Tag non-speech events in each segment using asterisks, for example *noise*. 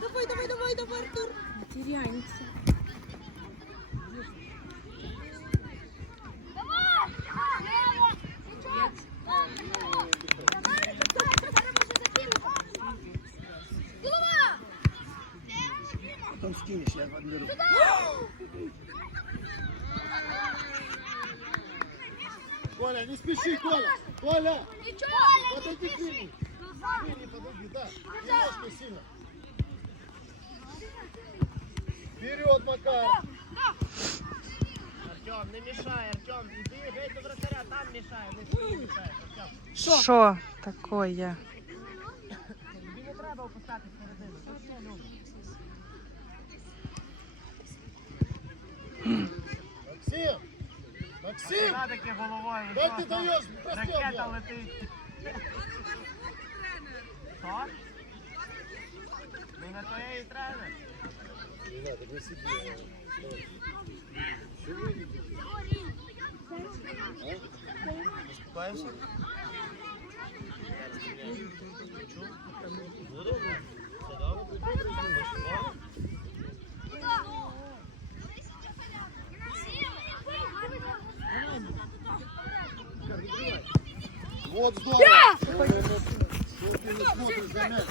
Давай, давай, давай, давай, Артур. Теряемся. Потом скинешь, я подберу. Коля, не спеши, Коля! Коля! Нічого! Подойди к Вилли! Вилли, подойди, да. Немножко сильно. Вперед, Макар! Артем, не мішай, Артем, іди, геть до вратаря, там мішає, не собі мішає, Артем. Що таке? Тобі не треба опускати середину, то все, Люба. Максим! Максим! Все-таки головою. Як ти даєш? Ракета летить. Що? Ми на то я і тренер. Ребята, не сиди. Чего не Искупаешься? Буду? Садам? Садам? Вот здорово! Что ты не смотришь за мяч?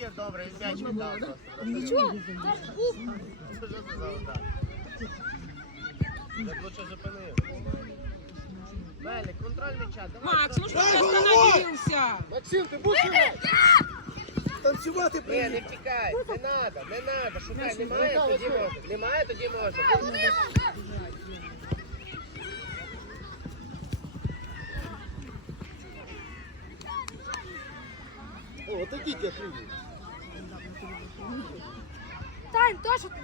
Є добре, і м'яч віддав просто. Нічого! Це ж за удар. Я б лучше зупинив. Мелік, контроль м'яча, давай. Макс, ну давай. что ты остановился? Максим, ты будешь играть? Танцювати Ні, не приїхав. втікай, не надо, не надо, шукай, немає, Рука тоді возьми. можна, немає, тоді можна. О, отойдите от Вилли. Тань, Тоша, Ну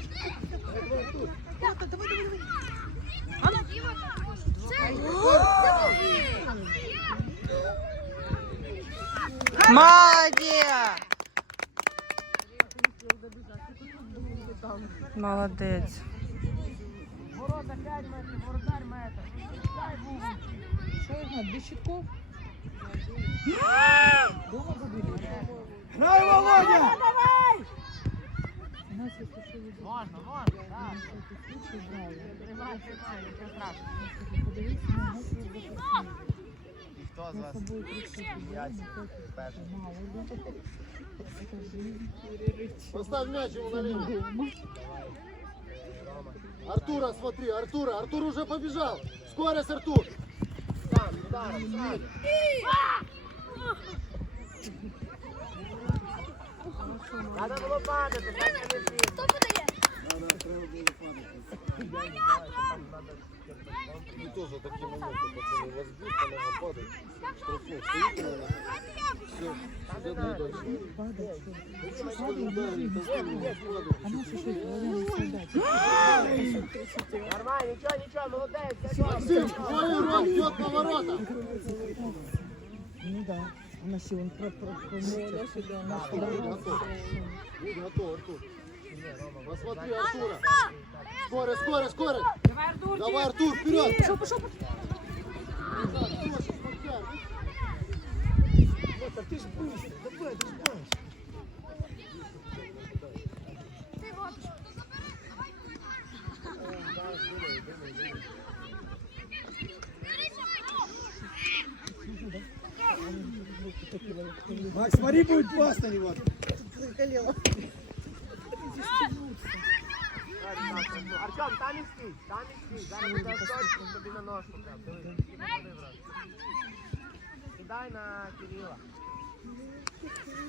Молодець! Молодець. Ворота 5 метрів, воротар метр. Дай був. Что играть? Без щитков? Дома забили. Грай, Володя! Видео. Можна, можна, так. Тримай, тримай, нічого страшного. Подивись на нас вот запасные. Хто з вас? хочешь. Перший. Поставь мяч ему на линию. Артура, смотри, Артура. Артур уже побежал. Скорость, Артур. Сам, ударом, сам. Надо було падати, так не летить. хто подає? И тоже такие моменты, пацаны, вас бьют, по ногам падают. Штрафной, стоите на ногах. Все, сюда дальше. Падает. А. Нормально, молодець, все добре. Максим, твой игрок бьет на ворота. Ну да. У нас и он про про про готов. Готов, Артур. Посмотри Артура. Скоро, скоро, скоро. Давай, Артур, Давай, Артур вперед. Пошел, пошел. Петр, ты же быстро. Давай, ты же Макс, смотри, будет пас на него. Закалило. Артем, там і стій, там і стій. Зараз буде точно тобі на ножку прям. Дивись, тільки не ходи враз. Кидай на Кирила.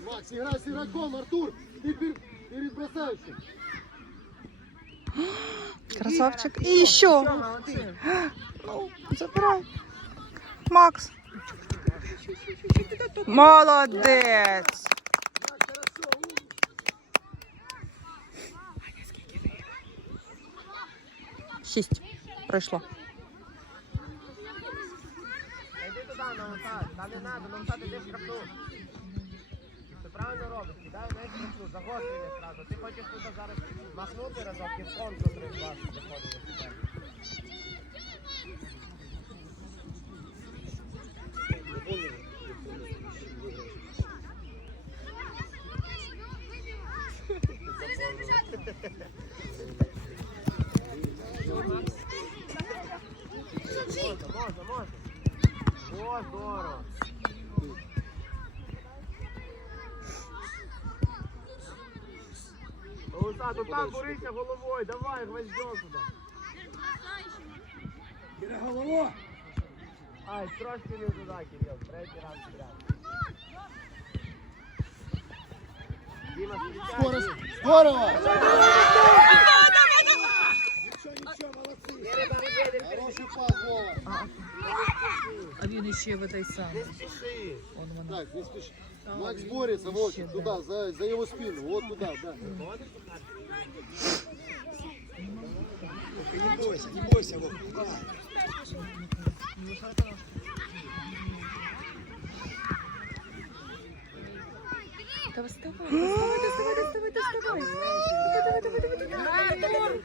Макс, играй с игроком, Артур. *gasps* Ты пер- перед бросающим. Красавчик. І ще. молодці. *gasps* Ну, забирай. Макс. Молодець. В штрафну. Ти правильно робиш, кидай на штрафну, загострення зразу. Ти хочеш тут зараз махнути разок і в конту три бачиш, заходили сюди. Можна, можна, можна. О, здорово. Олеса, то там борися головою, давай, гвоздем туди. Кидай голову. Ай, трошки не туди, Кирил, третій раз підряд. Діма, встречай. Скорость. Хороший пас, Вова. А він ще в этой самой. Не спіши. Он вона. Так, не спеши. Макс борется, Вовчик, туда, за, за его спину. Вот туда, да. Не бойся, не бойся, Вов. Та вставай, вставай, доставай, доставай, доставай. Давай, давай, давай, давай, давай.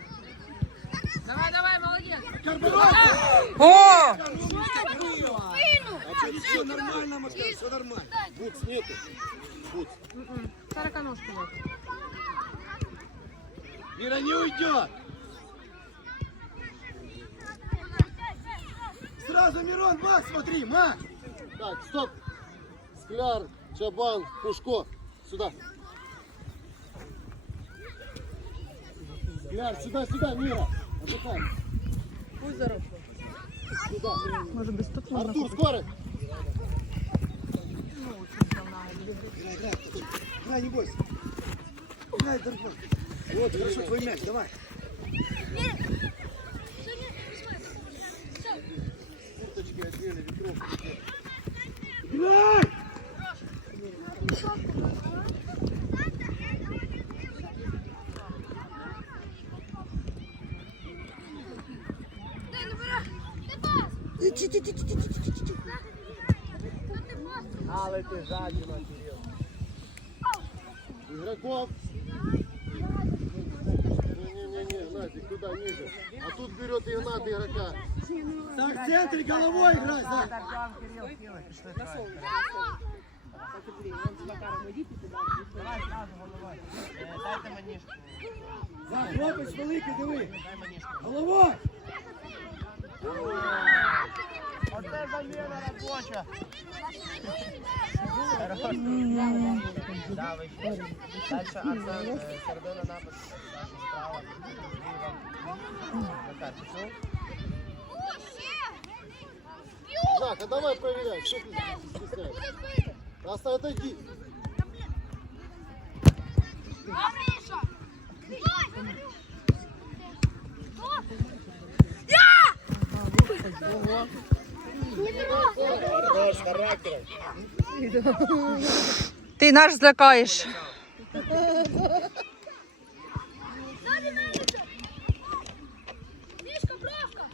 Давай, давай. О! А что, все нормально, Макар, все нормально. Бутс нету. Бутс. Сороконожку вот. Мира не уйдет. Сразу, Мирон, Макс, смотри, Макс. Так, стоп. Скляр, Чабан, Пушко. Сюда. Скляр, сюда, сюда, Мира. Отдыхай. Здоров. Сюда. Може без тут можна Артур, скоро. Играй, не бойся. Играй, дорогой. Вот, хорошо, твой мяч, давай. Курточки одели, ветровки. Играй! Але ти жадіна, Кирил. Игроков. Не-не-не, Назик, туда, ниже. А тут берет Игнат игрока. Так, в центре головой играй, Зак. Артем, Кирил, Кирил, пішли троє. Давай сразу головою. Е, Дайте манішку. Зак, хлопець великий, диви. Дай манішку. Головой! Оце заміна робоча. Да, вийшли. Дальше Арсен, е, середина напад, Саша справа, зліва. Захар, пішов? Зак, а давай проверяй, что ты стесняешься? Просто отойди. Хорош, характером. Ти наш злякаєш. Мишка, бровка.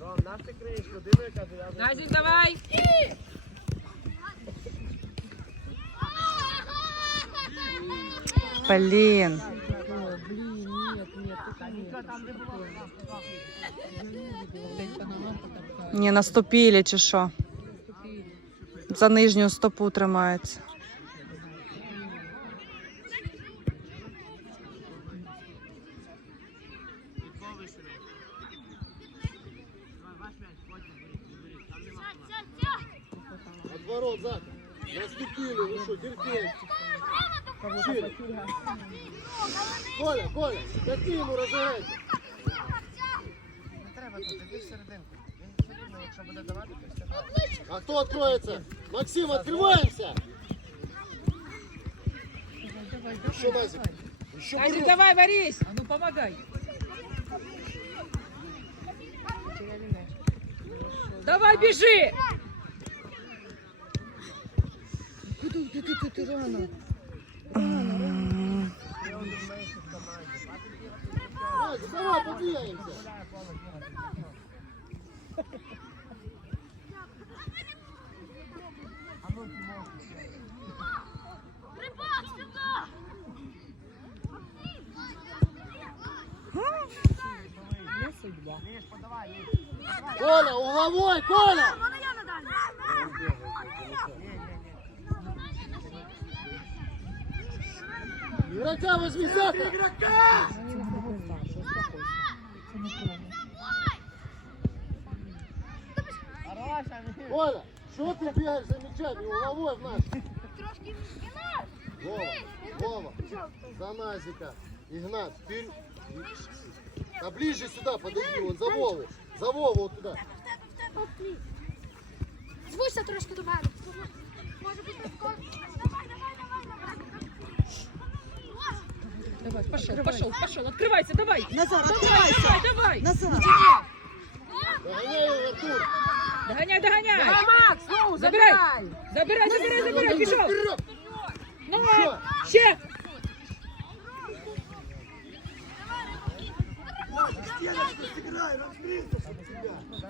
Ром, Тенька нога потоптала. Ні, наступили чи що. За нижню стопу тримається. Ваш м'яч, потім беріть. ворот, Зак. Наступили, ну что, терпеть. Шире. Коля, Коля, кати йому розіграйте. Не треба тут, іди всерединку. Він все рівно, якщо буде давати, то все давай. А кто откроется? Максим, открываемся! Еще Назик. Еще Назик, вперед. давай, Борис! А ну помогай. Давай, бежи! Куда ты, ты, ты, ты, рано? Давай подвигаемся. Лиш, подавай, Лиш. Коля, угловой, Коля! Игрока возьми, Зака! Коля, что ты бегаешь за мячами? Угловой в наш. Вова, Вова, за Назика. Игнат, вперед. А ближе сюда подойди, вон за Вову. За Вову вот туда. Звуйся трошки до мене. Може бути скоро. Давай, давай, давай, давай. Пошел, пошел, пошел, открывайся, давай! Назар, открывайся! давай, давай! Назар! Догоняй его, Артур. Догоняй, догоняй! Давай, Макс, ну, Забирай! забирай. Забирай, забирай! Вперед! Давай! Ще! Стеночку сыграй, разберись за тебя. Дуже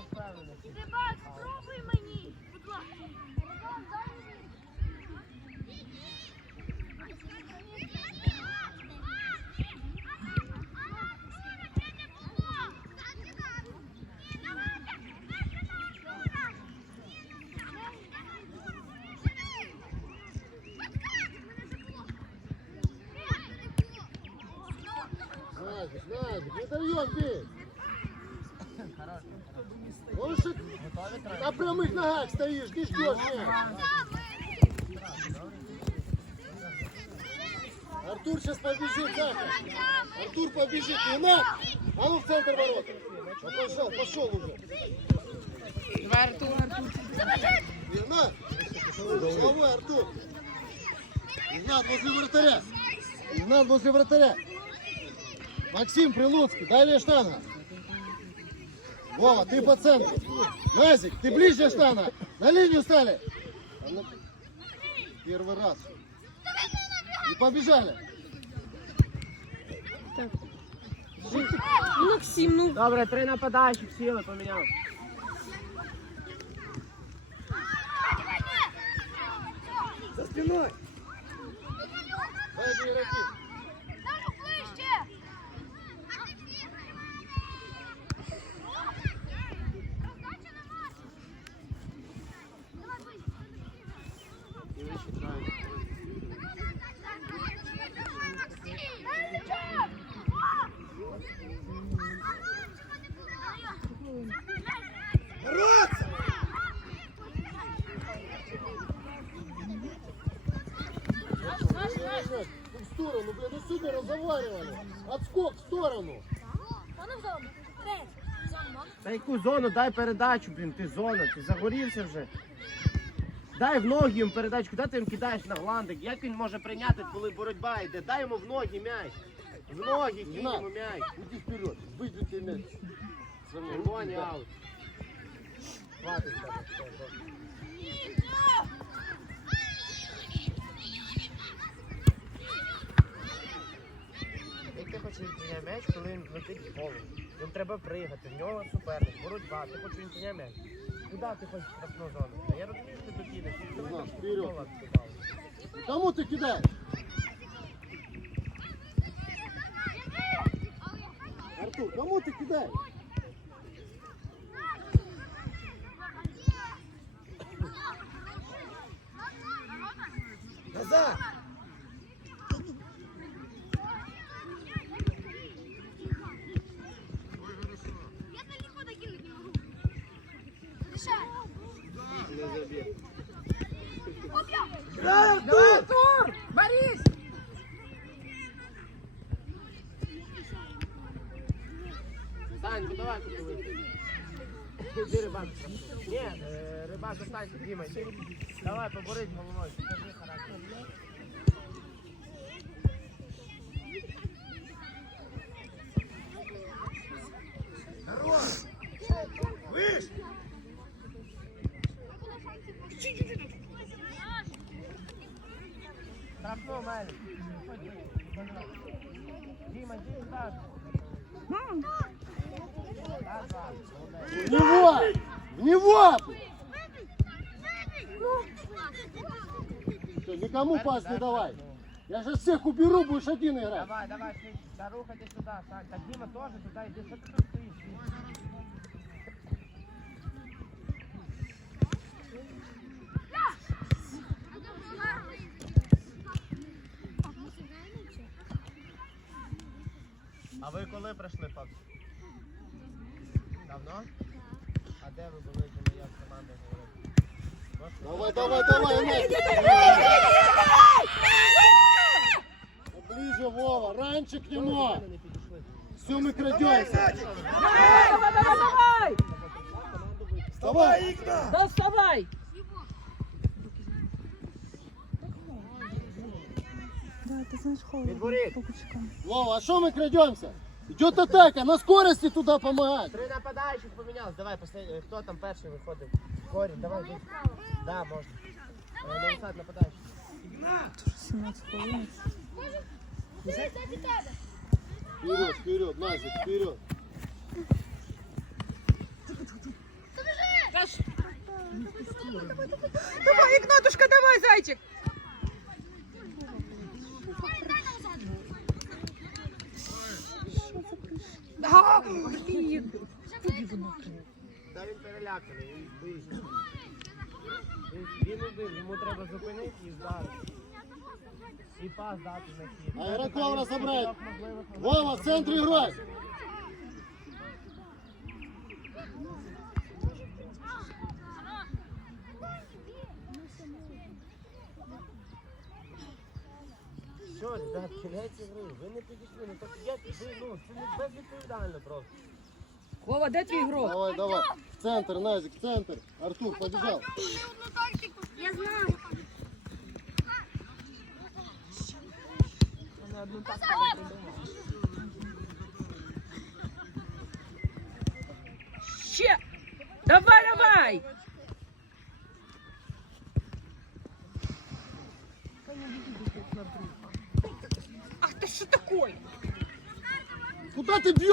впевнений. Рибак, спробуй мені. Назик, Назик, не даем бей. Он же на прямых ногах стоишь, не ждешь мяч. Артур сейчас побежит, Зака. Артур побежит, Игнат. А ну в центр ворот. А пошел, пошел уже. Давай, Артур, Артур. Игнат. Головой, Артур. Игнат возле вратаря. Игнат возле вратаря. Максим Прилуцкий, дай мне штанга. Вова, ты по центру. Назик, ты ближе штана. На линию стали. Первый раз. И побежали. Максим, ну. Добре, три нападаючих сіли, поміняв. За спиной. Дай игроки. Отскок в сторону. Вони в зону. Зону можна? Та яку зону, дай передачу, блін, ти зона, ти загорівся вже. Дай в ноги йому передачу, куди ти їм кидаєш на гландик? Як він може прийняти, коли боротьба йде? Дай йому в ноги м'яч. В ноги кинь йому м'яч. Иди вперед, выйдите мяч. Червоні аут. Хватить ти хочеш відміняти м'яч, коли він летить голову? Їм треба пригати, в нього суперник, боротьба, ти хочеш відміняти м'яч. Куди ти хочеш штрафну зону? Я розумію, що ти. Ти давай Ну, так вперед. футбола. Кому ты кидаешь? Артур, кому ты кидаешь? Назад! Народ! Выше! Штрафну, Мелі. Діма, йди сюди. Так, так, молодець. В него! В него! Всё, никому пас не давай. Я сейчас всех уберу, будешь один играть. Давай, давай, швидше. Та рухайте сюди, Сань. Так, Діма теж туди йди. Що А ви коли прийшли, пап? Давно? А де ви були, коли я з командою говорив? Давай, давай, давай. Ближе, Вова, раньше к нему. Все, мы крадемся. Давай, давай, давай, давай! Давай. Игна! Да вставай! Да, ти знаєш, холодно. Відворіт. Рукочками. Вова, а что мы крадемся? Идет атака, на скорости туда помогать. Три нападаючих помінялись. Давай, послед... хто там перший виходив? Корінь, давай. йди. Да, можна. Е, На висад нападаючий. 17 хвилин. Біжи, ззаді тебе. Вперед, вперед, Назик, вперед. Давай, Игнатушка, давай, зайчик! А, блін! Та він переляканий, він боїться. Він, він один, йому треба зупинити і вдарити. І пас дати на хід. А игроков разобрать. Трьох можливих моментів Вова, в центре играй. Що, ребят, кінець гри, ви не підійшли, ну так як ви, ну, це не безвідповідально просто. Вова, де твій ігрок? Давай, давай. В центр, Назик, в центр. Артур, побежал. Я знаю. Ще! Давай, давай!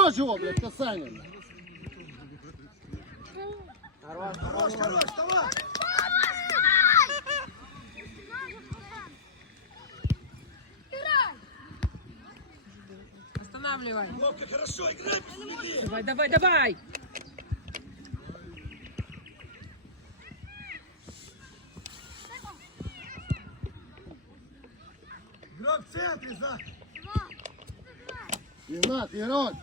Бьешь его, блядь, касанием? Хорош, Хорош, хорош, вставай! Останавливай. Вовка, хорошо, играй посмелее! Давай, давай, давай! Игрок в центре, за! Игнат, игрок.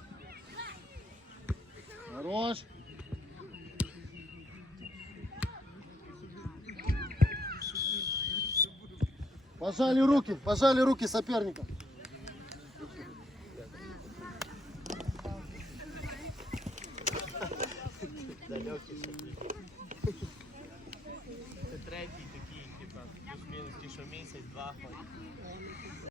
Хорош. Пожали руки, пожали руки соперникам.